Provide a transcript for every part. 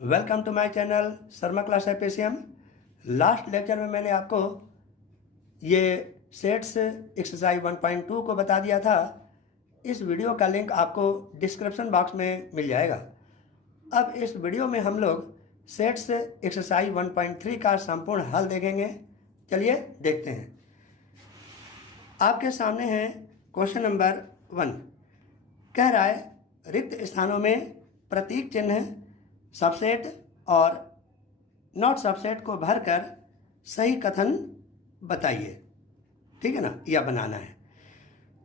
Welcome to my channel Sharma class APCM. Last lecture में मैंने आपको ये सेट्स एक्सरसाइज 1.2 को बता दिया था। इस वीडियो का लिंक आपको डिस्क्रिप्शन बॉक्स में मिल जाएगा। अब इस वीडियो में हम लोग सेट्स एक्सरसाइज 1.3 का संपूर्ण हल देखेंगे। चलिए देखते हैं। आपके सामने है क्वेश्चन नंबर 1। कह रहा है रिक्त स्थानों में प्रतीक चिन्ह सबसेट और नॉट सबसेट को भरकर सही कथन बताइए। ठीक है ना, यह बनाना है।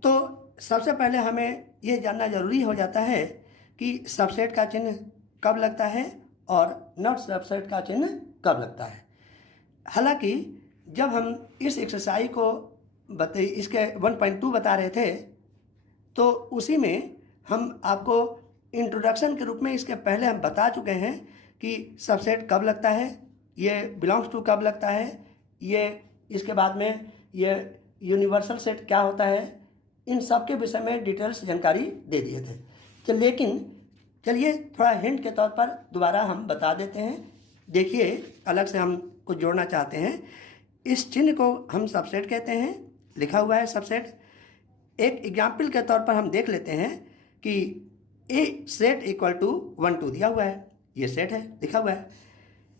तो सबसे पहले हमें यह जानना जरूरी हो जाता है कि सबसेट का चिन्ह कब लगता है और नॉट सबसेट का चिन्ह कब लगता है। हालांकि जब हम इस एक्सरसाइज को इसके 1.2 बता रहे थे तो उसी में हम आपको इंट्रोडक्शन के रूप में इसके पहले हम बता चुके हैं कि सबसेट कब लगता है, ये बिलोंग्स टू कब लगता है, ये इसके बाद में ये यूनिवर्सल सेट क्या होता है, इन सब के विषय में डिटेल्स जानकारी दे दिए थे। लेकिन चलिए थोड़ा हिंट के तौर पर दोबारा हम बता देते हैं। देखिए, अलग से हम कुछ जोड़ना चाहते हैं। इस चिन्ह को हम सबसेट कहते हैं, लिखा हुआ है सबसेट। एक एग्जाम्पल के तौर पर हम देख लेते हैं कि ए सेट इक्वल टू 1 2 दिया हुआ है, ये सेट है, लिखा हुआ है।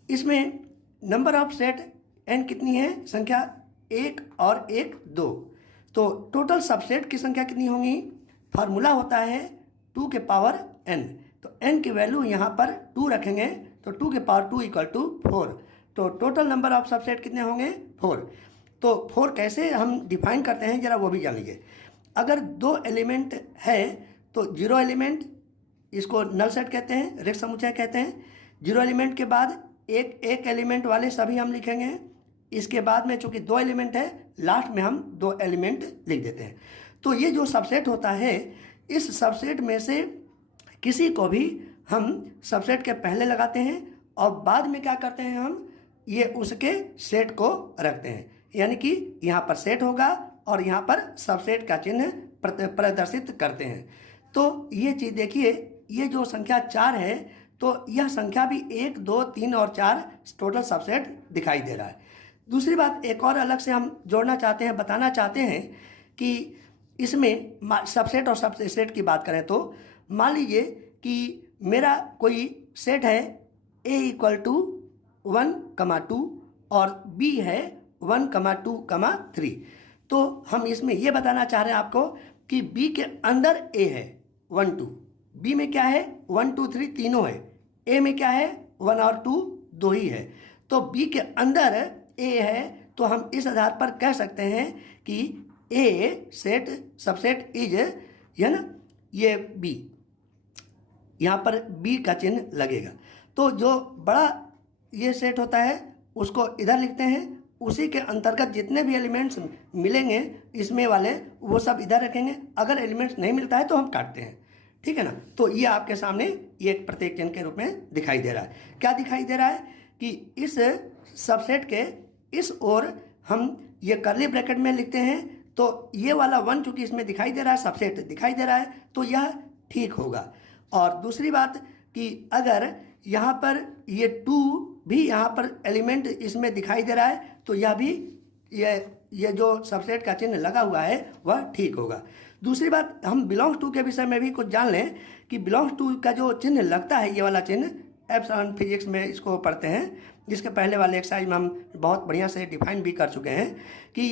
इसमें नंबर ऑफ सेट एन कितनी है, संख्या 1 और 1 2। तो टोटल सबसेट की संख्या कितनी होंगी, फार्मूला होता है 2 के पावर n। तो n की वैल्यू यहाँ पर 2 रखेंगे तो 2 के पावर 2 इक्वल टू 4। तो टोटल नंबर ऑफ सबसेट कितने होंगे, 4। तो 4 कैसे हम डिफाइन करते हैं जरा वो भी जान लीजिए। अगर 2 एलिमेंट है तो 0 एलिमेंट, इसको नल सेट कहते हैं, रिक्त समुच्चय कहते हैं। 0 एलिमेंट के बाद एक एलिमेंट वाले सभी हम लिखेंगे। इसके बाद में चूंकि 2 एलिमेंट है, लास्ट में हम 2 एलिमेंट लिख देते हैं। तो ये जो सबसेट होता है, इस सबसेट में से किसी को भी हम सबसेट के पहले लगाते हैं और बाद में क्या करते हैं, हम ये उसके सेट को रखते हैं। यानी कि यहाँ पर सेट होगा और यहाँ पर सबसेट का चिन्ह प्रदर्शित करते हैं। तो ये चीज़ देखिए, ये जो संख्या 4 है तो यह संख्या भी 1 2 3 और 4 टोटल सबसेट दिखाई दे रहा है। दूसरी बात एक और अलग से हम जोड़ना चाहते हैं, बताना चाहते हैं कि इसमें सबसेट और सबसेट की बात करें तो मान लीजिए कि मेरा कोई सेट है a इक्वल टू 1, 2 और b है 1, 2, 3। तो हम इसमें ये बताना चाह रहे हैं आपको कि b के अंदर a है 1 2, b में क्या है 1 2 3 तीनों है, a में क्या है 1 और 2 दो ही है। तो b के अंदर a है तो हम इस आधार पर कह सकते हैं कि a सेट सबसेट इज, है ना, ये b, यहाँ पर b का चिन्ह लगेगा। तो जो बड़ा ये सेट होता है उसको इधर लिखते हैं, उसी के अंतर्गत जितने भी एलिमेंट्स मिलेंगे इसमें वाले वो सब इधर रखेंगे। अगर एलिमेंट्स नहीं मिलता है तो हम काटते हैं। ठीक है ना। तो ये आपके सामने ये एक प्रतीक चिन्ह के रूप में दिखाई दे रहा है। क्या दिखाई दे रहा है कि इस सबसेट के इस ओर हम ये कर्ली ब्रैकेट में लिखते हैं तो ये वाला 1 चूंकि इसमें दिखाई दे रहा है, सबसेट दिखाई दे रहा है, तो यह ठीक होगा। और दूसरी बात कि अगर यहाँ पर ये 2 भी यहाँ पर एलिमेंट इसमें दिखाई दे रहा है तो यह भी ये जो सबसेट का चिन्ह लगा हुआ है वह ठीक होगा। दूसरी बात, हम बिलोंग्स टू के विषय में भी कुछ जान लें कि बिलोंग्स टू का जो चिन्ह लगता है, ये वाला चिन्ह एप्सिलॉन फिजिक्स में इसको पढ़ते हैं, जिसके पहले वाले एक्सरसाइज में हम बहुत बढ़िया से डिफाइन भी कर चुके हैं कि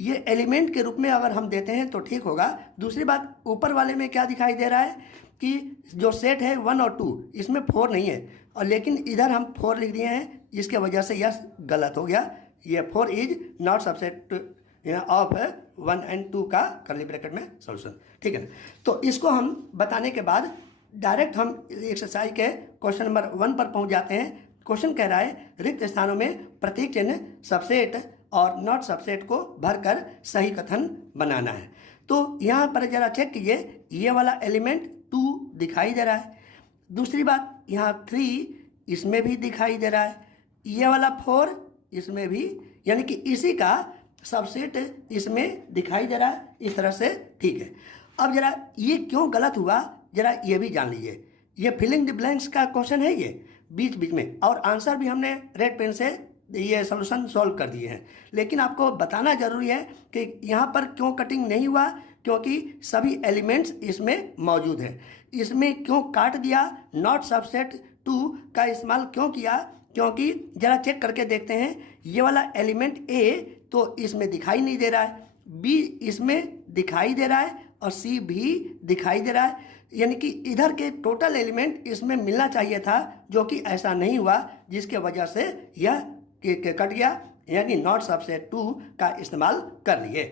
ये एलिमेंट के रूप में अगर हम देते हैं तो ठीक होगा। दूसरी बात, ऊपर वाले में क्या दिखाई दे रहा है कि जो सेट है 1 और 2 इसमें 4 नहीं है, और लेकिन इधर हम 4 लिख दिए हैं, जिसके वजह से यह गलत हो गया। ये 4 इज नॉट सबसेट ऑफ 1 और 2 का कर्ली ब्रैकेट में सॉल्यूशन। ठीक है ना। तो इसको हम बताने के बाद डायरेक्ट हम एक्सरसाइज के क्वेश्चन नंबर 1 पर पहुंच जाते हैं। क्वेश्चन कह रहा है रिक्त स्थानों में प्रतीक चिन्ह सबसेट और नॉट सबसेट को भरकर सही कथन बनाना है। तो यहाँ पर जरा चेक कीजिए, ये वाला एलिमेंट 2 दिखाई दे रहा है। दूसरी बात, यहाँ 3 इसमें भी दिखाई दे रहा है, ये वाला 4 इसमें भी, यानी कि इसी का सबसेट इसमें दिखाई दे रहा है। इस तरह से ठीक है। अब जरा ये क्यों गलत हुआ जरा ये भी जान लीजिए। ये फिलिंग द ब्लैंक्स का क्वेश्चन है। ये बीच बीच में, और आंसर भी हमने रेड पेन से ये सॉल्यूशन सॉल्व कर दिए हैं। लेकिन आपको बताना जरूरी है कि यहाँ पर क्यों कटिंग नहीं हुआ, क्योंकि सभी एलिमेंट्स इसमें मौजूद हैं। इसमें क्यों काट दिया, नॉट सबसेट 2 का इस्तेमाल क्यों किया, क्योंकि जरा चेक करके देखते हैं, ये वाला एलिमेंट ए तो इसमें दिखाई नहीं दे रहा है, बी इसमें दिखाई दे रहा है, और सी भी दिखाई दे रहा है, यानी कि इधर के टोटल एलिमेंट इसमें मिलना चाहिए था, जो कि ऐसा नहीं हुआ, जिसके वजह से यह कट गया, यानी नॉट सबसेट 2 का इस्तेमाल कर लिए।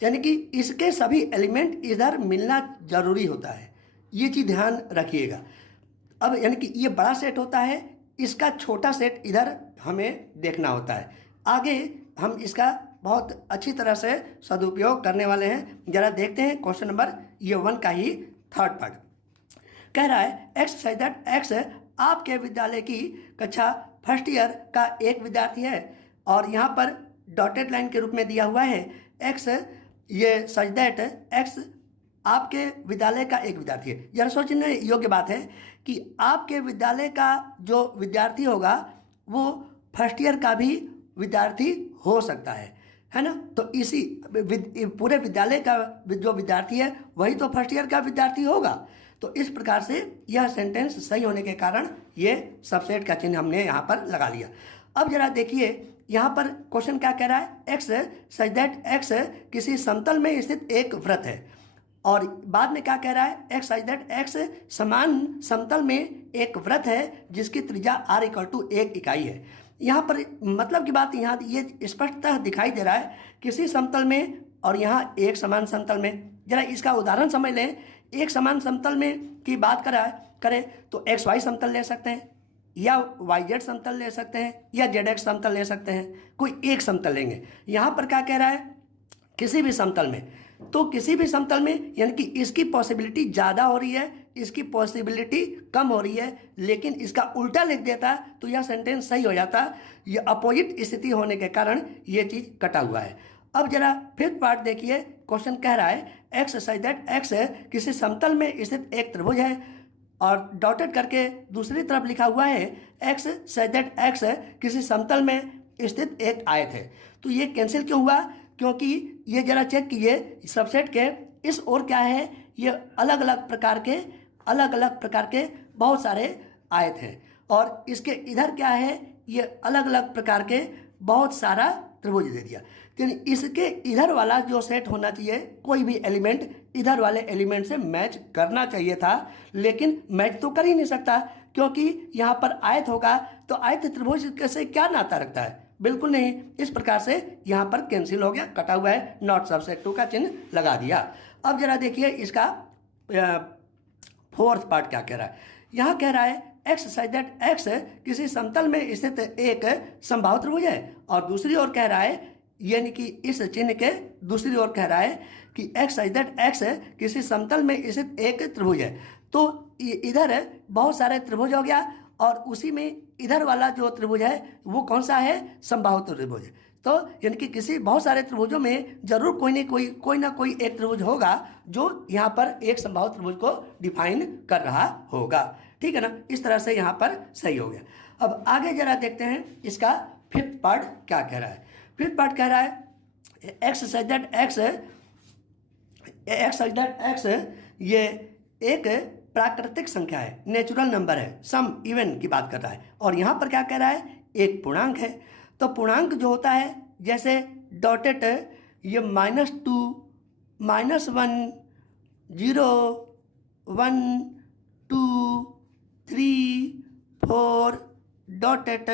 यानी कि इसके सभी एलिमेंट इधर मिलना जरूरी होता है, ये चीज़ ध्यान रखिएगा। अब यानी कि ये बड़ा सेट होता है, इसका छोटा सेट इधर हमें देखना होता है। आगे हम इसका बहुत अच्छी तरह से सदुपयोग करने वाले हैं। जरा देखते हैं क्वेश्चन नंबर ये 1 का ही थर्ड पार्ट। कह रहा है एक्सरसाइज दैट एक्स आपके विद्यालय की कक्षा फर्स्ट ईयर का एक विद्यार्थी है, और यहाँ पर डॉटेड लाइन के रूप में दिया हुआ है एक्स, ये सच दैट एक्स आपके विद्यालय का एक विद्यार्थी है। जरा सोचने योग्य बात है कि आपके विद्यालय का जो विद्यार्थी होगा वो फर्स्ट ईयर का भी विद्यार्थी हो सकता है ना। तो इसी पूरे विद्यालय का जो विद्यार्थी है वही तो फर्स्ट ईयर का विद्यार्थी होगा। तो इस प्रकार से यह सेंटेंस सही होने के कारण ये सबसेट का चिन्ह हमने यहाँ पर लगा लिया। अब जरा देखिए यहाँ पर क्वेश्चन क्या कह रहा है, एक्स सच दैट एक्स किसी समतल में स्थित एक वृत्त है, और बाद में क्या कह रहा है, एक्स सच दैट एक्स समान समतल में एक वृत्त है जिसकी त्रिज्या r = 1 इकाई है। यहाँ पर मतलब की बात यहाँ ये स्पष्टतः दिखाई दे रहा है, किसी समतल में और यहाँ एक समान समतल में। जरा इसका उदाहरण समझ लें, एक समान समतल में की बात करें तो एक्स वाई समतल ले सकते हैं, या वाई जेड समतल ले सकते हैं, या जेड एक्स समतल ले सकते हैं, कोई एक समतल लेंगे। यहाँ पर क्या कह रहा है, किसी भी समतल में, तो किसी भी समतल में यानी कि इसकी पॉसिबिलिटी ज़्यादा हो रही है, इसकी पॉसिबिलिटी कम हो रही है, लेकिन इसका उल्टा लिख देता तो यह सेंटेंस सही हो जाता। ये अपोजिट स्थिति होने के कारण ये चीज़ कटा हुआ है। अब जरा फिफ्थ पार्ट देखिए, क्वेश्चन कह रहा है एक्स सच दैट एक्स किसी समतल में स्थित एक त्रिभुज है, और डॉटेड करके दूसरी तरफ लिखा हुआ है एक्स सच दैट एक्स किसी समतल में स्थित एक आयत है। तो ये कैंसिल क्यों हुआ, क्योंकि ये जरा चेक कीजिए सबसेट के इस ओर क्या है, ये अलग अलग प्रकार के बहुत सारे आयत हैं, और इसके इधर क्या है, ये अलग अलग प्रकार के बहुत सारा त्रिभुज दे दिया। यानी इसके इधर वाला जो सेट होना चाहिए, कोई भी एलिमेंट इधर वाले एलिमेंट से मैच करना चाहिए था, लेकिन मैच तो कर ही नहीं सकता, क्योंकि यहाँ पर आयत होगा तो आयत त्रिभुज से क्या नाता रखता है, बिल्कुल नहीं। इस प्रकार से यहाँ पर कैंसिल हो गया, कटा हुआ है, नॉट सबसेट 2 का चिन्ह लगा दिया। अब जरा देखिए इसका फोर्थ पार्ट क्या कह रहा है। यहाँ कह रहा है एक्स सच दैट एक्स किसी समतल में स्थित एक समबाहु त्रिभुज है, और दूसरी ओर कह रहा है, यानी कि इस चिन्ह के दूसरी ओर कह रहा है कि एक्स सच दैट एक्स किसी समतल में स्थित एक त्रिभुज है। तो इधर बहुत सारे त्रिभुज हो गया, और उसी में इधर वाला जो त्रिभुज है वो कौन सा है, समबाहु त्रिभुज। तो यानी कि किसी बहुत सारे त्रिभुजों में जरूर कोई ना कोई एक त्रिभुज होगा जो यहाँ पर एक समबाहु त्रिभुज को डिफाइन कर रहा होगा, ठीक है ना। इस तरह से यहाँ पर सही हो गया। अब आगे जरा देखते हैं इसका फिफ्थ पार्ट क्या कह रहा है। फिफ्थ पार्ट कह रहा है एक्स सच दैट एक्स ये एक प्राकृतिक संख्या है, नेचुरल नंबर है, सम इवन की बात कर रहा है, और यहाँ पर क्या कह रहा है, एक पूर्णांक है। तो पूर्णांक जो होता है, जैसे डॉटेड ये -2 -1 0 1 2 3 4 डॉटेड,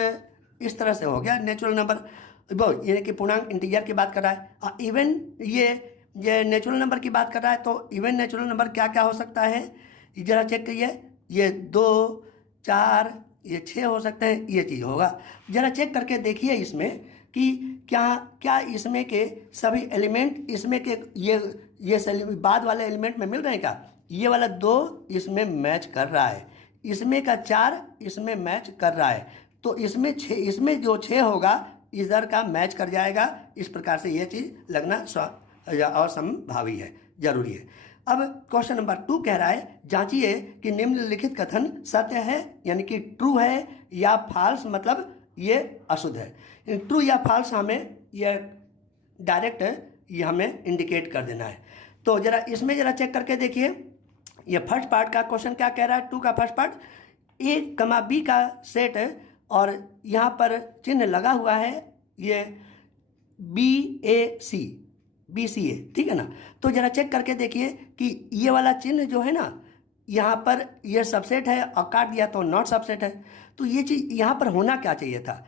इस तरह से हो गया नेचुरल नंबर। यानी कि पूर्णांक इंटीजर की बात कर रहा है। इवन ये नेचुरल नंबर की बात कर रहा है, तो इवन नेचुरल नंबर क्या क्या हो सकता है, जरा चेक करिए, ये 2 4 ये 6 हो सकते हैं, ये चीज़ होगा। जरा चेक करके देखिए इसमें कि क्या इसमें के सभी एलिमेंट इसमें के ये बाद वाले एलिमेंट में मिल रहे हैं क्या। ये वाला 2 इसमें मैच कर रहा है, इसमें का 4 इसमें मैच कर रहा है, तो इसमें 6, इसमें जो 6 होगा इधर का मैच कर जाएगा। इस प्रकार से ये चीज़ लगना और संभावी है, जरूरी है। अब क्वेश्चन नंबर 2 कह रहा है जांचिए कि निम्नलिखित कथन सत्य है यानी कि ट्रू है या फॉल्स, मतलब ये अशुद्ध है। ट्रू या फॉल्स हमें ये डायरेक्ट ये हमें इंडिकेट कर देना है। तो जरा इसमें जरा चेक करके देखिए, ये फर्स्ट पार्ट का क्वेश्चन क्या कह रहा है, 2 का फर्स्ट पार्ट, ए कमा बी का सेट और यहाँ पर चिन्ह लगा हुआ है ये BC A, ठीक है ना। तो जरा चेक करके देखिए कि ये वाला चिन्ह जो है ना यहाँ पर ये सबसेट है और काट दिया तो नॉट सबसेट है। तो ये चीज़ यहाँ पर होना क्या चाहिए था,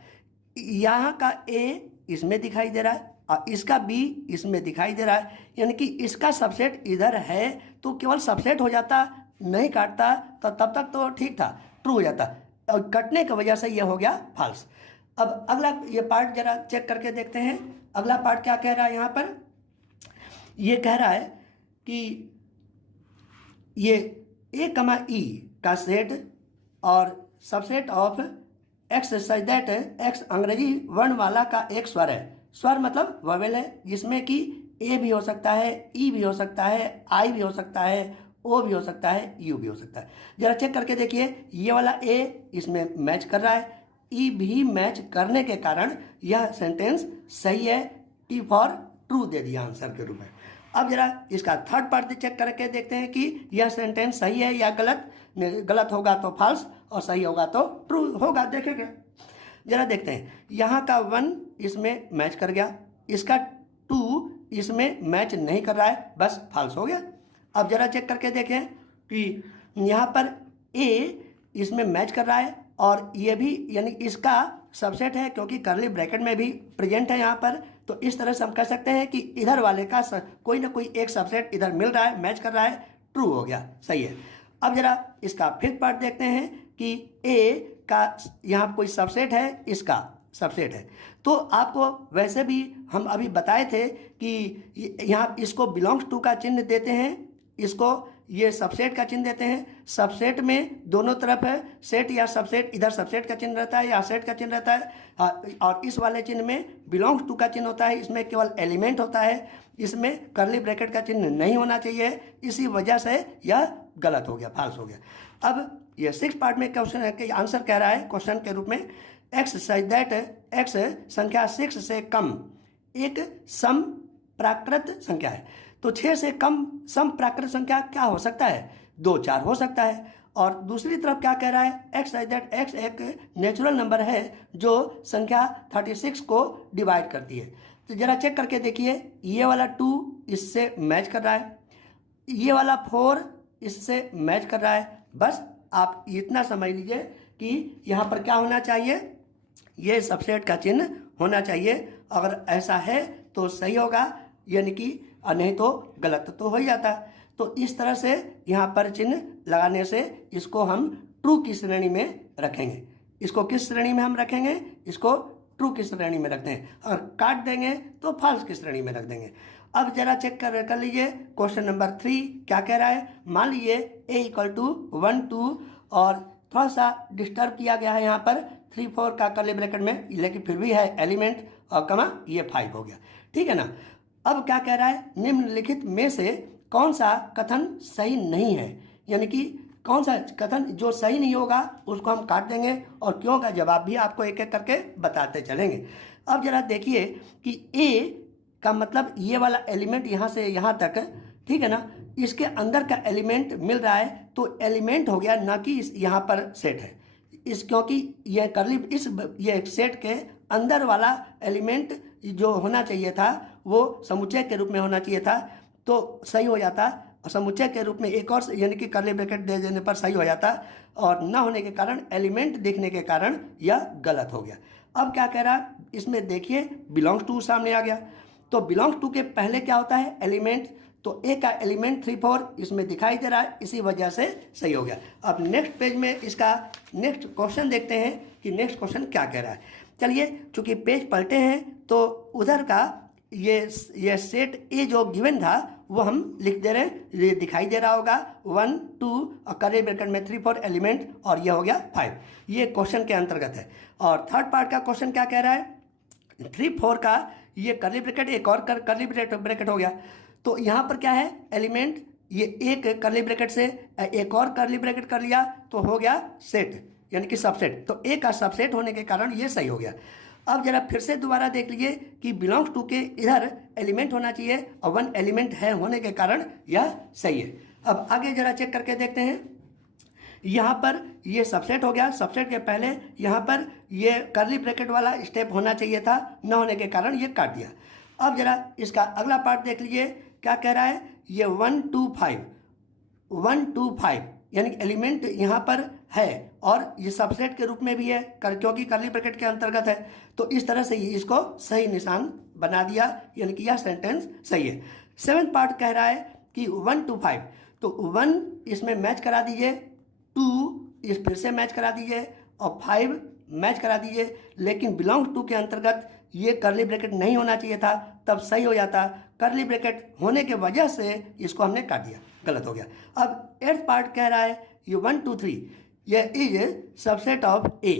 यहाँ का A इसमें दिखाई दे रहा है और इसका B इसमें दिखाई दे रहा है, यानी कि इसका सबसेट इधर है तो केवल सबसेट हो जाता, नहीं काटता तो तब तक तो ठीक था, ट्रू हो जाता, और कटने की वजह से ये हो गया फॉल्स। अब अगला ये पार्ट जरा चेक करके देखते हैं। अगला पार्ट क्या कह रहा है, यहाँ पर ये कह रहा है कि ये A, E का सेट और subset of x such that x अंग्रेजी वर्ण वाला का एक स्वर है। स्वर मतलब वोवेल है, जिसमें कि ए भी हो सकता है, ई भी हो सकता है, आई भी हो सकता है, ओ भी हो सकता है, यू भी हो सकता है। जरा चेक करके देखिए, ये वाला ए इसमें मैच कर रहा है, ई भी मैच करने के कारण यह सेंटेंस सही है। टी फॉर ट्रू दे दिया आंसर के रूप में। अब जरा इसका थर्ड पार्ट चेक करके देखते हैं कि यह सेंटेंस सही है या गलत। गलत होगा तो फॉल्स और सही होगा तो ट्रू होगा, देखेंगे। जरा देखते हैं, यहाँ का 1 इसमें मैच कर गया, इसका 2 इसमें मैच नहीं कर रहा है, बस फॉल्स हो गया। अब जरा चेक करके देखें कि यहाँ पर A इसमें मैच कर रहा है और ये भी यानी इसका सबसेट है, क्योंकि करली ब्रैकेट में भी प्रेजेंट है यहाँ पर। तो इस तरह से हम कह सकते हैं कि इधर वाले का कोई ना कोई एक सबसेट इधर मिल रहा है, मैच कर रहा है, ट्रू हो गया, सही है। अब जरा इसका फिफ्थ पार्ट देखते हैं कि A का यहाँ कोई सबसेट है, इसका सबसेट है। तो आपको वैसे भी हम अभी बताए थे कि यहाँ इसको बिलोंग्स टू का चिन्ह देते हैं, इसको ये सबसेट का चिन्ह देते हैं। सबसेट में दोनों तरफ है सेट या सबसेट, इधर सबसेट का चिन्ह रहता है या सेट का चिन्ह रहता है, और इस वाले चिन्ह में बिलोंग्स टू का चिन्ह होता है, इसमें केवल एलिमेंट होता है, इसमें कर्ली ब्रैकेट का चिन्ह नहीं होना चाहिए। इसी वजह से यह गलत हो गया, फॉल्स हो गया। अब ये 6 पार्ट में क्वेश्चन है कि आंसर कह रहा है क्वेश्चन के रूप में, एक्स सच दैट एक्स संख्या 6 से कम एक सम प्राकृत संख्या है। तो 6 से कम सम प्राकृत संख्या क्या हो सकता है, 2, 4 हो सकता है। और दूसरी तरफ क्या कह रहा है, एक्स सच दैट एक्स एक नेचुरल नंबर है जो संख्या 36 को डिवाइड करती है। तो जरा चेक करके देखिए, ये वाला 2 इससे मैच कर रहा है, ये वाला 4 इससे मैच कर रहा है। बस आप इतना समझ लीजिए कि यहाँ पर क्या होना चाहिए, ये सबसेट का चिन्ह होना चाहिए। अगर ऐसा है तो सही होगा, यानी कि नहीं तो गलत तो हो ही जाता। तो इस तरह से यहाँ पर चिन्ह लगाने से इसको हम ट्रू की श्रेणी में रखेंगे। इसको किस श्रेणी में हम रखेंगे, इसको ट्रू की श्रेणी में रखते हैं, और काट देंगे तो फॉल्स की श्रेणी में रख देंगे। अब जरा चेक कर लीजिए क्वेश्चन नंबर 3 क्या कह रहा है। मान लीजिए A = 1 2 और थोड़ा सा डिस्टर्ब किया गया है यहाँ पर 3 4 का कर्ली ब्रैकेट में, लेकिन फिर भी है एलिमेंट और कमा, ये 5 हो गया, ठीक है ना। अब क्या कह रहा है, निम्नलिखित में से कौन सा कथन सही नहीं है, यानी कि कौन सा कथन जो सही नहीं होगा उसको हम काट देंगे, और क्यों का जवाब भी आपको एक एक करके बताते चलेंगे। अब जरा देखिए कि A का मतलब ये वाला एलिमेंट यहाँ से यहाँ तक, ठीक है ना, इसके अंदर का एलिमेंट मिल रहा है, तो एलिमेंट हो गया, ना कि यहाँ पर सेट है। इस क्योंकि ये करली ये सेट के अंदर वाला एलिमेंट जो होना चाहिए था वो समुच्चय के रूप में होना चाहिए था, तो सही हो जाता। समुच्चय के रूप में एक और यानी कि कर्ली ब्रैकेट दे देने पर सही हो जाता, और न होने के कारण एलिमेंट दिखने के कारण यह गलत हो गया। अब क्या कह रहा है, इसमें देखिए बिलोंग्स टू सामने आ गया। तो बिलोंग्स टू के पहले क्या होता है, एलिमेंट। तो ए का एलिमेंट 3 4 इसमें दिखाई दे रहा है, इसी वजह से सही हो गया। अब नेक्स्ट पेज में इसका नेक्स्ट क्वेश्चन देखते हैं कि नेक्स्ट क्वेश्चन क्या कह रहा है। चलिए, चूंकि पेज पलटे हैं तो उधर का ये सेट ए जो गिवन था वो हम लिख दे रहे हैं, ये दिखाई दे रहा होगा 1 2 और कर्ली ब्रैकेट में 3 4 एलिमेंट, और ये हो गया 5। ये क्वेश्चन के अंतर्गत है। और थर्ड पार्ट का क्वेश्चन क्या कह रहा है, 3 4 का ये कर्ली ब्रैकेट, एक और कर्ली ब्रैकेट हो गया। तो यहाँ पर क्या है, एलिमेंट ये एक कर्ली ब्रैकेट से एक और कर्ली ब्रैकेट कर लिया तो हो गया सेट, यानी कि सबसेट। तो ए का सबसेट होने के कारण ये सही हो गया। अब जरा फिर से दोबारा देख लीजिए कि बिलोंग्स टू के इधर एलिमेंट होना चाहिए और वन एलिमेंट है होने के कारण यह सही है। अब आगे जरा चेक करके देखते हैं। यहाँ पर ये सबसेट हो गया, सबसेट के पहले यहाँ पर ये कर्ली ब्रैकेट वाला स्टेप होना चाहिए था, न होने के कारण ये काट दिया। अब जरा इसका अगला पार्ट देख लीजिए, क्या कह रहा है, ये 1 2 5 1 2 5 यानी एलिमेंट यहाँ पर है और ये सबसेट के रूप में भी है क्योंकि कर्ली ब्रैकेट के अंतर्गत है। तो इस तरह से इसको सही निशान बना दिया, यानी कि यह सेंटेंस सही है। 7th पार्ट कह रहा है कि 1 2 5, तो 1 इसमें मैच करा दीजिए, 2 इस फिर से मैच करा दीजिए और 5 मैच करा दीजिए। लेकिन बिलोंग्स टू के अंतर्गत ये कर्ली ब्रैकेट नहीं होना चाहिए था, तब सही हो जाता। कर्ली ब्रैकेट होने के वजह से इसको हमने काट दिया, गलत हो गया। अब 8th पार्ट कह रहा है ये 1 2 3 ये इज सबसेट ऑफ ए।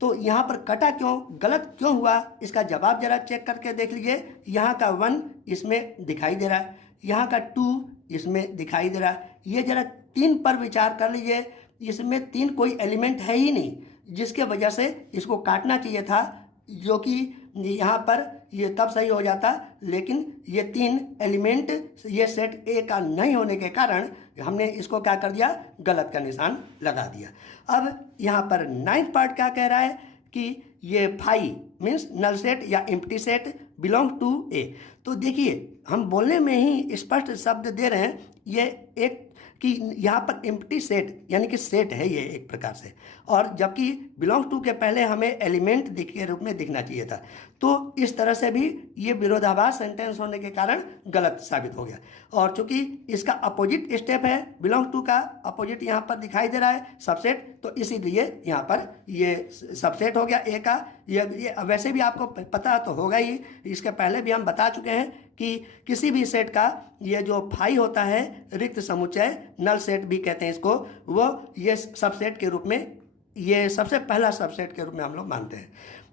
तो यहाँ पर कटा क्यों, गलत क्यों हुआ, इसका जवाब जरा चेक करके देख लीजिए। यहाँ का 1 इसमें दिखाई दे रहा है, यहाँ का 2 इसमें दिखाई दे रहा है। ये जरा 3 पर विचार कर लीजिए, इसमें 3 कोई एलिमेंट है ही नहीं, जिसके वजह से इसको काटना चाहिए था, जो कि यहाँ पर ये तब सही हो जाता। लेकिन ये 3 एलिमेंट ये सेट ए का नहीं होने के कारण हमने इसको क्या कर दिया, गलत का निशान लगा दिया। अब यहाँ पर 9th पार्ट क्या कह रहा है कि ये 5 मीन्स नल सेट या एम्प्टी सेट बिलोंग टू ए। तो देखिए हम बोलने में ही स्पष्ट शब्द दे रहे हैं, ये एक कि यहाँ पर एम्प्टी सेट यानी कि सेट है ये एक प्रकार से, और जबकि बिलोंग्स टू के पहले हमें एलिमेंट के रूप में दिखना चाहिए था। तो इस तरह से भी ये विरोधाभास सेंटेंस होने के कारण गलत साबित हो गया। और चूंकि इसका अपोजिट स्टेप है, बिलोंग टू का अपोजिट यहाँ पर दिखाई दे रहा है सबसेट, तो इसीलिए यहाँ पर ये सबसेट हो गया ए का। ये वैसे भी आपको पता तो होगा ही, इसके पहले भी हम बता चुके हैं कि किसी भी सेट का ये जो फाई होता है रिक्त समुच्चय, नल सेट भी कहते हैं इसको, वो ये सबसेट के रूप में, ये सबसे पहला सबसेट के रूप में हम लोग मानते हैं।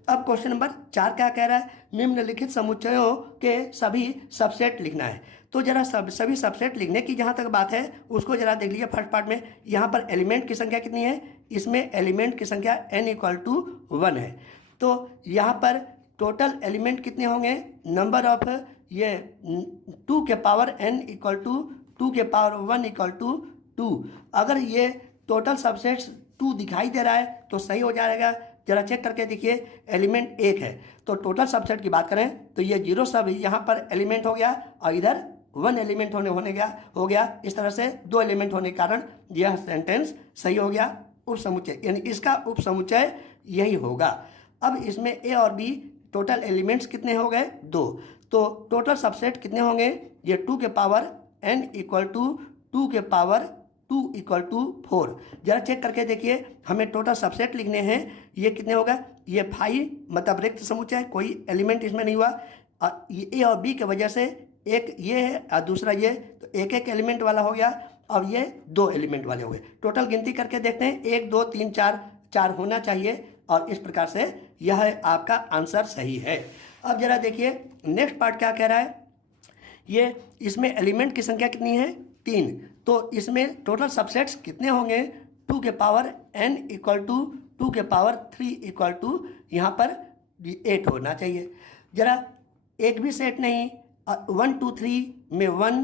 अब क्वेश्चन नंबर 4 क्या कह रहा है, निम्नलिखित समुच्चयों के सभी सबसेट लिखना है। तो जरा सभी सबसेट लिखने की जहाँ तक बात है उसको जरा देख लीजिए। फर्स्ट पार्ट में यहाँ पर एलिमेंट की संख्या कितनी है, इसमें एलिमेंट की संख्या n = 1 है। तो यहाँ पर टोटल एलिमेंट कितने होंगे, नंबर ऑफ ये 2 के पावर n = 2 के पावर 1 = 2। अगर ये टोटल सबसेट्स 2 दिखाई दे रहा है तो सही हो जाएगा। जरा चेक करके देखिए, एलिमेंट 1 है तो टोटल सबसेट की बात करें तो ये 0 सब यहाँ पर एलिमेंट हो गया और इधर 1 एलिमेंट हो गया। इस तरह से 2 एलिमेंट होने के कारण यह सेंटेंस सही हो गया। उप समुच्चय यानी इसका उप समुच्चय यही होगा। अब इसमें ए और बी टोटल एलिमेंट्स कितने हो गए, 2। तो टोटल सबसेट कितने होंगे, ये 2 के पावर n = 2 के पावर 2 = 4। जरा चेक करके देखिए, हमें टोटल सबसेट लिखने हैं, ये कितने होगा, ये 5 मतलब रिक्त समुच्चय, कोई एलिमेंट इसमें नहीं हुआ। ये ए और बी के वजह से एक ये है और दूसरा ये, तो एक एक एलिमेंट वाला हो गया और ये 2 एलिमेंट वाले हो गए। टोटल गिनती करके देखते हैं, 1 2 3 4 होना चाहिए और इस प्रकार से यह आपका आंसर सही है। अब जरा देखिए नेक्स्ट पार्ट क्या कह रहा है, ये इसमें एलिमेंट की संख्या कितनी है, 3। तो इसमें टोटल सबसेट्स कितने होंगे, 2 के पावर n = 2 के पावर 3 = यहाँ पर 8 होना चाहिए। जरा एक भी सेट नहीं, 1 2 3 में 1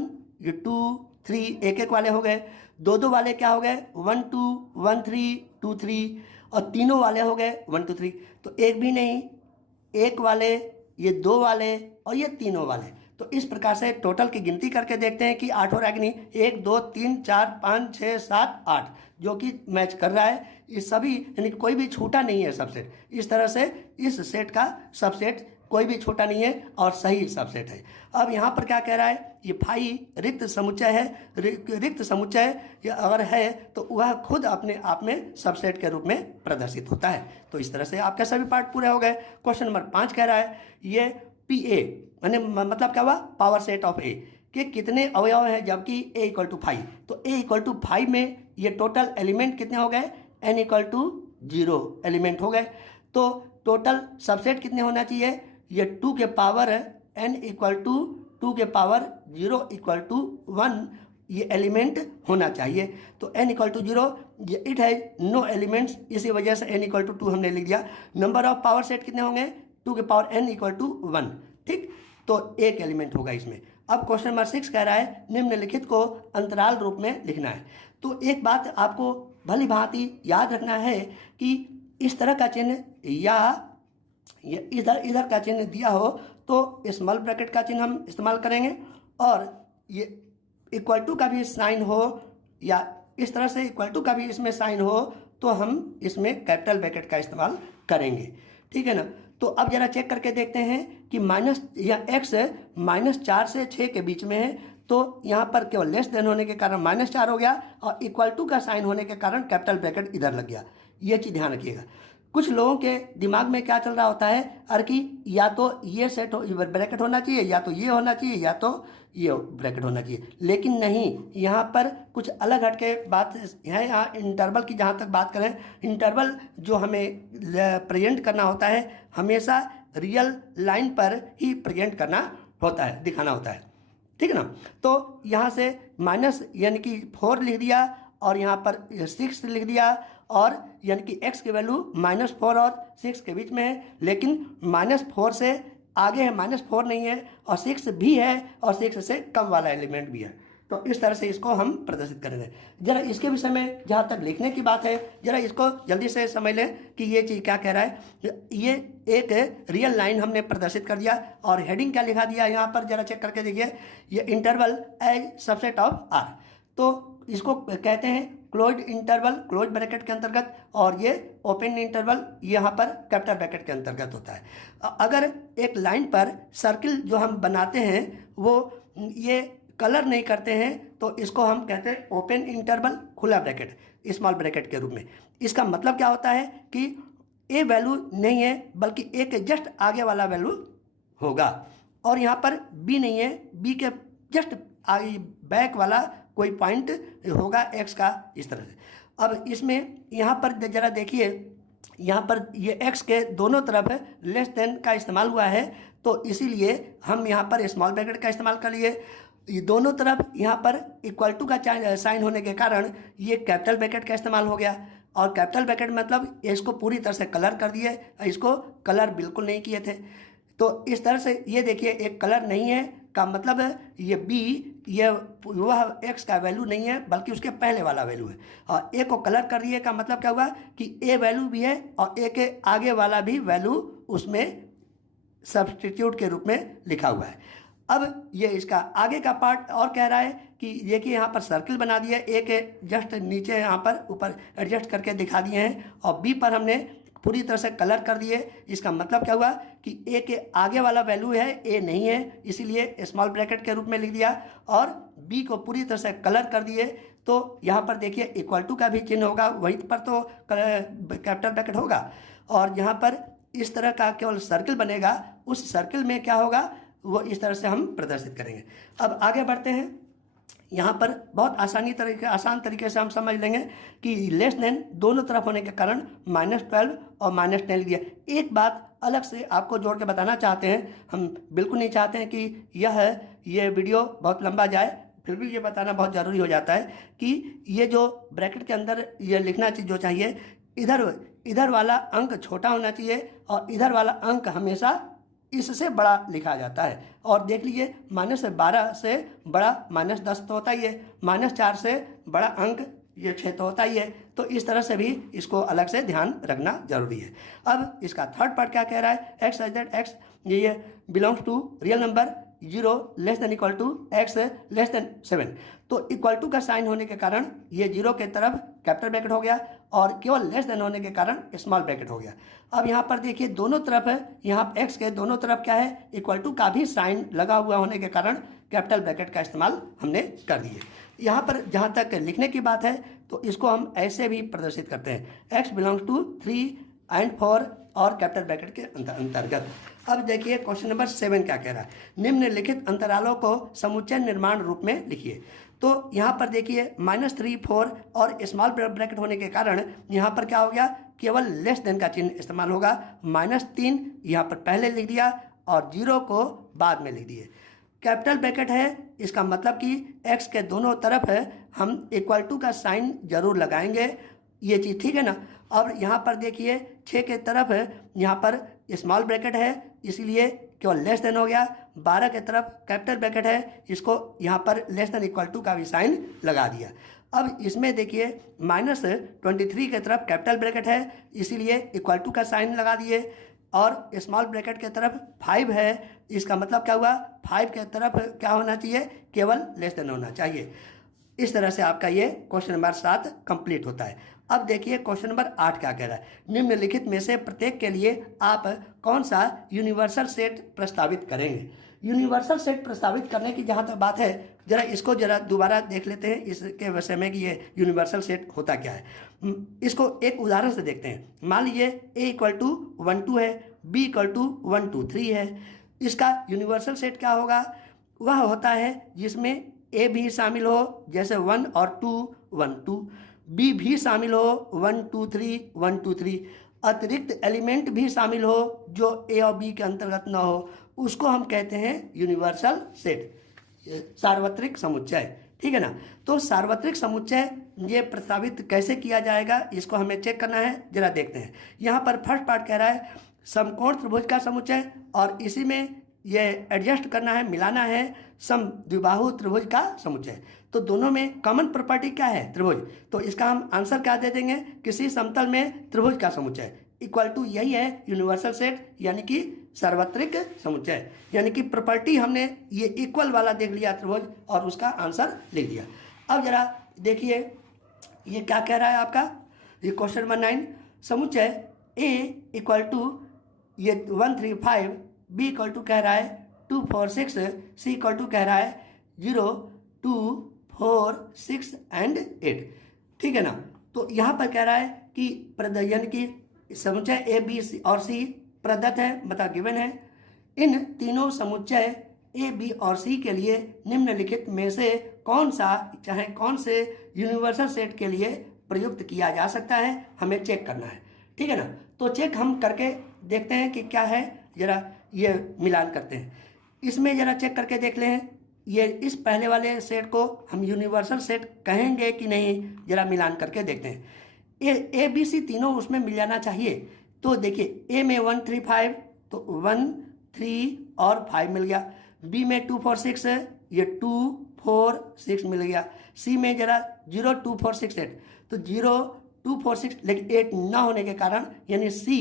2 3 एक एक वाले हो गए, 2 2 वाले क्या हो गए, 1 2 1 3 2 3, और तीनों वाले हो गए 1 2 3। तो एक भी नहीं, एक वाले, ये 2 वाले और ये तीनों वाले। तो इस प्रकार से टोटल की गिनती करके देखते हैं कि 8 हो रहा है कि नहीं, 1 2 3 4 5 6 7 8 जो कि मैच कर रहा है। ये सभी यानी कोई भी छोटा नहीं है सबसेट। इस तरह से इस सेट का सबसेट कोई भी छोटा नहीं है और सही सबसेट है। अब यहाँ पर क्या कह रहा है, ये 5 रिक्त समुच्चय है। रिक्त समुच्चय अगर है तो वह खुद अपने आप में सबसेट के रूप में प्रदर्शित होता है। तो इस तरह से आपके सभी पार्ट पूरे हो गए। क्वेश्चन नंबर 5 कह रहा है, ये PA यानी मतलब क्या हुआ, पावर सेट ऑफ A के कितने अवयव हैं जबकि A = 5। तो A = 5 में ये टोटल एलिमेंट कितने हो गए, n = 0 एलिमेंट हो गए। तो टोटल सबसेट कितने होना चाहिए, ये 2 के पावर n = 2 के पावर 0 = 1 ये एलिमेंट होना चाहिए। तो n इक्वल टू 0, ये इट है नो एलिमेंट्स, इसी वजह से n इक्वल टू 2 हमने लिख दिया। नंबर ऑफ पावर सेट कितने होंगे, 2 के पावर n इक्वल टू 1, ठीक। तो एक एलिमेंट होगा इसमें। अब क्वेश्चन नंबर 6 कह रहा है निम्नलिखित को अंतराल रूप में लिखना है। तो एक बात आपको भली भांति याद रखना है कि इस तरह का चिन्ह या ये इधर का चिन्ह दिया हो तो स्मॉल ब्रैकेट का चिन्ह हम इस्तेमाल करेंगे, और ये इक्वल टू का भी साइन हो या इस तरह से इक्वल टू का भी इसमें साइन हो तो हम इसमें कैपिटल ब्रैकेट का इस्तेमाल करेंगे, ठीक है ना। तो अब जरा चेक करके देखते हैं कि माइनस या x -4 से 6 के बीच में है, तो यहाँ पर केवल लेस देन होने के कारण -4 हो गया और इक्वल टू का साइन होने के कारण कैपिटल ब्रैकेट इधर लग गया। ये चीज़ ध्यान रखिएगा। कुछ लोगों के दिमाग में क्या चल रहा होता है, अरे कि या तो ये सेट ब्रैकेट होना चाहिए, या तो ये होना चाहिए, या तो ये ब्रैकेट होना चाहिए, लेकिन नहीं, यहाँ पर कुछ अलग हटके बात है। यहाँ इंटरवल की जहाँ तक बात करें, इंटरवल जो हमें प्रेजेंट करना होता है हमेशा रियल लाइन पर ही प्रेजेंट करना होता है, दिखाना होता है, ठीक है ना। तो यहाँ से माइनस यानी कि 4 लिख दिया और यहाँ पर 6 लिख दिया, और यानी कि x की वैल्यू -4 और 6 के बीच में है, लेकिन -4 से आगे है, -4 नहीं है, और 6 भी है, और 6 से कम वाला एलिमेंट भी है। तो इस तरह से इसको हम प्रदर्शित करेंगे। जरा इसके विषय में जहाँ तक लिखने की बात है, जरा इसको जल्दी से समझ लें कि ये चीज़ क्या कह रहा है। ये एक रियल लाइन हमने प्रदर्शित कर दिया, और हेडिंग क्या लिखा दिया यहाँ पर, जरा चेक करके देखिए, ये interval as subset of R. तो इसको कहते हैं क्लोज्ड इंटरवल, क्लोज ब्रैकेट के अंतर्गत, और ये ओपन इंटरवल यहाँ पर कैपिटल ब्रैकेट के अंतर्गत होता है। अगर एक लाइन पर सर्किल जो हम बनाते हैं वो ये कलर नहीं करते हैं तो इसको हम कहते हैं ओपन इंटरवल, खुला ब्रैकेट, स्मॉल ब्रैकेट के रूप में। इसका मतलब क्या होता है कि ए वैल्यू नहीं है बल्कि ए के जस्ट आगे वाला वैल्यू होगा, और यहाँ पर बी नहीं है, बी के जस्ट आगे बैक वाला कोई पॉइंट होगा एक्स का, इस तरह से। अब इसमें यहाँ पर जरा देखिए, यहाँ पर ये एक्स के दोनों तरफ लेस देन का इस्तेमाल हुआ है, तो इसीलिए हम यहाँ पर स्मॉल ब्रैकेट का इस्तेमाल कर लिए। ये दोनों तरफ यहाँ पर इक्वल टू का साइन होने के कारण ये कैपिटल ब्रैकेट का इस्तेमाल हो गया, और कैपिटल ब्रैकेट मतलब इसको पूरी तरह से कलर कर दिए, इसको कलर बिल्कुल नहीं किए थे। तो इस तरह से ये देखिए, एक कलर नहीं है का मतलब ये बी, ये वह एक्स का वैल्यू नहीं है बल्कि उसके पहले वाला वैल्यू है, और ए को कलर कर दिए का मतलब क्या हुआ कि ए वैल्यू भी है और ए के आगे वाला भी वैल्यू उसमें सब्स्टिट्यूट के रूप में लिखा हुआ है। अब ये इसका आगे का पार्ट और कह रहा है कि देखिए यहाँ पर सर्किल बना दिया, ए के जस्ट नीचे यहाँ पर ऊपर एडजस्ट करके दिखा दिए हैं, और बी पर हमने पूरी तरह से कलर कर दिए। इसका मतलब क्या हुआ कि ए के आगे वाला वैल्यू है, ए नहीं है, इसीलिए स्मॉल ब्रैकेट के रूप में लिख दिया, और बी को पूरी तरह से कलर कर दिए। तो यहाँ पर देखिए इक्वल टू का भी चिन्ह होगा, वहीं पर तो कैपिटल ब्रैकेट होगा, और यहाँ पर इस तरह का केवल सर्किल बनेगा, उस सर्किल में क्या होगा वो इस तरह से हम प्रदर्शित करेंगे। अब आगे बढ़ते हैं। यहाँ पर बहुत आसान तरीके से हम समझ लेंगे कि लेस देन दोनों तरफ होने के कारण -12 और -10 लिया। एक बात अलग से आपको जोड़ के बताना चाहते हैं, हम बिल्कुल नहीं चाहते हैं कि ये वीडियो बहुत लंबा जाए, फिर भी ये बताना बहुत ज़रूरी हो जाता है कि ये जो ब्रैकेट के अंदर ये लिखना चीज़ जो चाहिए, इधर वाला अंक छोटा होना चाहिए और इधर वाला अंक हमेशा इससे बड़ा लिखा जाता है। और देख लीजिए, -12 से बड़ा -10 तो होता ही है, -4 से बड़ा अंक ये 6 तो होता ही है। तो इस तरह से भी इसको अलग से ध्यान रखना जरूरी है। अब इसका थर्ड पार्ट क्या कह रहा है, एक्स एज दैट एक्स ये belongs to real number 0 less than equal to x less than 7। तो इक्वल टू का साइन होने के कारण ये 0 के तरफ कैपिटल ब्रैकेट हो गया, और केवल लेस देन होने के कारण स्मॉल ब्रैकेट हो गया। अब यहाँ पर देखिए दोनों तरफ है, यहाँ एक्स के दोनों तरफ क्या है, इक्वल टू का भी साइन लगा हुआ होने के कारण कैपिटल ब्रैकेट का इस्तेमाल हमने कर दिए। यहाँ पर जहाँ तक लिखने की बात है तो इसको हम ऐसे भी प्रदर्शित करते हैं, एक्स बिलोंग्स टू 3 एंड 4 और कैपिटल ब्रैकेट के अंतर्गत। अब देखिए क्वेश्चन नंबर 7 क्या कह रहा है, निम्नलिखित अंतरालों को समुच्चय निर्माण रूप में लिखिए। तो यहाँ पर देखिए -3, 4 और स्मॉल ब्रैकेट होने के कारण यहाँ पर क्या हो गया, केवल लेस देन का चिन्ह इस्तेमाल होगा। -3 यहाँ पर पहले लिख दिया और 0 को बाद में लिख दिए। कैपिटल ब्रैकेट है, इसका मतलब कि x के दोनों तरफ है हम इक्वल टू का साइन जरूर लगाएंगे, ये चीज़ ठीक है ना। अब यहाँ पर देखिए 6 के तरफ है, यहाँ पर स्मॉल ब्रैकेट है इसलिए केवल लेस देन हो गया। 12 के तरफ कैपिटल ब्रैकेट है, इसको यहाँ पर लेस देन इक्वल टू का भी साइन लगा दिया। अब इसमें देखिए -23 के तरफ कैपिटल ब्रैकेट है इसीलिए इक्वल टू का साइन लगा दिए, और स्मॉल ब्रैकेट के तरफ 5 है, इसका मतलब क्या हुआ 5 के तरफ क्या होना चाहिए, केवल लेस देन होना चाहिए। इस तरह से आपका ये क्वेश्चन नंबर 7 कंप्लीट होता है। अब देखिए क्वेश्चन नंबर 8 क्या कह रहा है, निम्नलिखित में से प्रत्येक के लिए आप कौन सा यूनिवर्सल सेट प्रस्तावित करेंगे। यूनिवर्सल सेट प्रस्तावित करने की जहाँ तक बात है, जरा इसको जरा दोबारा देख लेते हैं इसके विषय में कि ये यूनिवर्सल सेट होता क्या है। इसको एक उदाहरण से देखते हैं। मान लीजिए a = 1 2 है, b = 1 2 3 है। इसका यूनिवर्सल सेट क्या होगा, वह होता है जिसमें a भी शामिल हो, जैसे 1 और 2 1 2, b भी शामिल हो 1 2 3 1 2 3, अतिरिक्त एलिमेंट भी शामिल हो जो a और b के अंतर्गत न हो, उसको हम कहते हैं यूनिवर्सल सेट, सार्वत्रिक समुच्चय, ठीक है ना। तो सार्वत्रिक समुच्चय ये प्रस्तावित कैसे किया जाएगा, इसको हमें चेक करना है, जरा देखते हैं। यहाँ पर फर्स्ट पार्ट कह रहा है समकोण त्रिभुज का समुच्चय, और इसी में ये एडजस्ट करना है, मिलाना है समद्विबाहु त्रिभुज का समुच्चय। तो दोनों में कॉमन प्रॉपर्टी क्या है, त्रिभुज। तो इसका हम आंसर क्या दे देंगे, किसी समतल में त्रिभुज का समुच्चय इक्वल टू यही है यूनिवर्सल सेट, यानी कि सार्वत्रिक समुच्चय। यानी कि प्रॉपर्टी हमने ये इक्वल वाला देख लिया त्रिभुज और उसका आंसर लिख दिया। अब जरा देखिए ये क्या कह रहा है आपका, ये क्वेश्चन नंबर 9, समुच्चय a = ये 1 3 5, b = कह रहा है 2 4 6, c = कह रहा है 0 2 4 6 and 8, ठीक है ना। तो यहाँ पर कह रहा है कि यानी कि समुच्चय ए बी और सी प्रदत्त है, बता गिवन है। इन तीनों समुच्चय ए बी और सी के लिए निम्नलिखित में से कौन सा, चाहे कौन से यूनिवर्सल सेट के लिए प्रयुक्त किया जा सकता है, हमें चेक करना है, ठीक है ना। तो चेक हम करके देखते हैं कि क्या है, जरा ये मिलान करते हैं। इसमें जरा चेक करके देख लें ये इस पहले वाले सेट को हम यूनिवर्सल सेट कहेंगे कि नहीं, जरा मिलान करके देखते हैं। ए बी सी तीनों उसमें मिल जाना चाहिए। तो देखिए ए में 1 3 5, तो 1 3 और 5 मिल गया। बी में 2 4 6 है, ये 2 4 6 मिल गया। सी में जरा 0 2 4 6 8, तो 0 2 4 6, लेकिन 8 ना होने के कारण यानी सी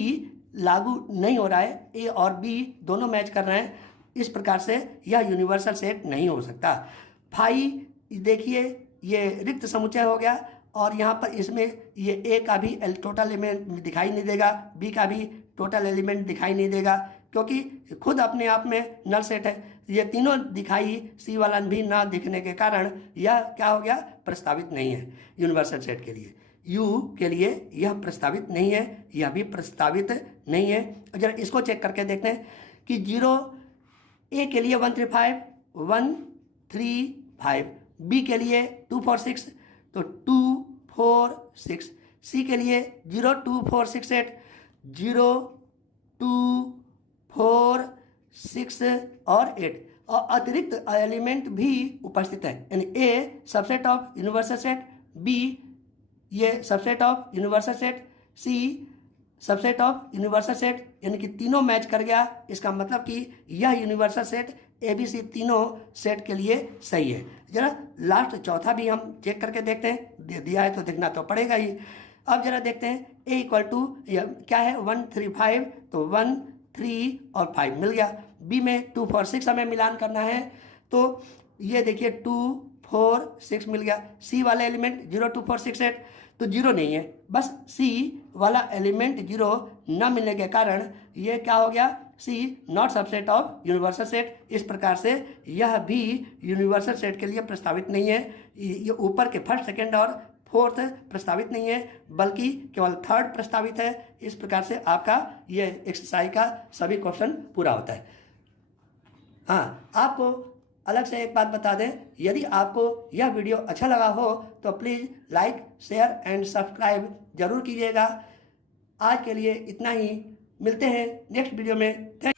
लागू नहीं हो रहा है, ए और बी दोनों मैच कर रहे हैं, इस प्रकार से यह यूनिवर्सल सेट नहीं हो सकता। 5 देखिए ये रिक्त समुच्चय हो गया, और यहाँ पर इसमें ये ए का भी टोटल एलिमेंट दिखाई नहीं देगा, बी का भी टोटल एलिमेंट दिखाई नहीं देगा, क्योंकि खुद अपने आप में नल सेट है। ये तीनों दिखाई सी वाला भी ना दिखने के कारण यह क्या हो गया, प्रस्तावित नहीं है यूनिवर्सल सेट के लिए। यू के लिए यह प्रस्तावित नहीं है, यह भी प्रस्तावित नहीं है। जरा इसको चेक करके देखते हैं कि 0 ए के लिए 1 3 5 1 3 5, बी के लिए 2 4 6, तो 2 4 6, सी के लिए 0 2 4 6 8, 0 2 4 6 और 8, और अतिरिक्त एलिमेंट भी उपस्थित है, यानी A subset of universal set, B ये subset of universal set, C subset of universal set, यानी कि तीनों मैच कर गया। इसका मतलब कि यह universal set A B C तीनों सेट के लिए सही है। जरा लास्ट चौथा भी हम चेक करके देखते हैं, दे दिया है तो देखना तो पड़ेगा ही। अब जरा देखते हैं ए = क्या है 1 3 5, तो 1 3 और 5 मिल गया। बी में 2 4 6 हमें मिलान करना है, तो ये देखिए 2 4 6 मिल गया। सी वाला एलिमेंट 0 2 4 6 8, तो 0 नहीं है, बस सी वाला एलिमेंट 0 न मिलने के कारण ये क्या हो गया, C not subset of universal set. इस प्रकार से यह भी यूनिवर्सल सेट के लिए प्रस्तावित नहीं है। ये ऊपर के फर्स्ट सेकंड और फोर्थ प्रस्तावित नहीं है, बल्कि केवल थर्ड प्रस्तावित है। इस प्रकार से आपका ये एक्सरसाइज का सभी क्वेश्चन पूरा होता है। हाँ, आपको अलग से एक बात बता दें, यदि आपको यह वीडियो अच्छा लगा हो तो please like share and subscribe जरूर कीजिएगा। आज के लिए इतना ही, मिलते हैं नेक्स्ट वीडियो में। थैंक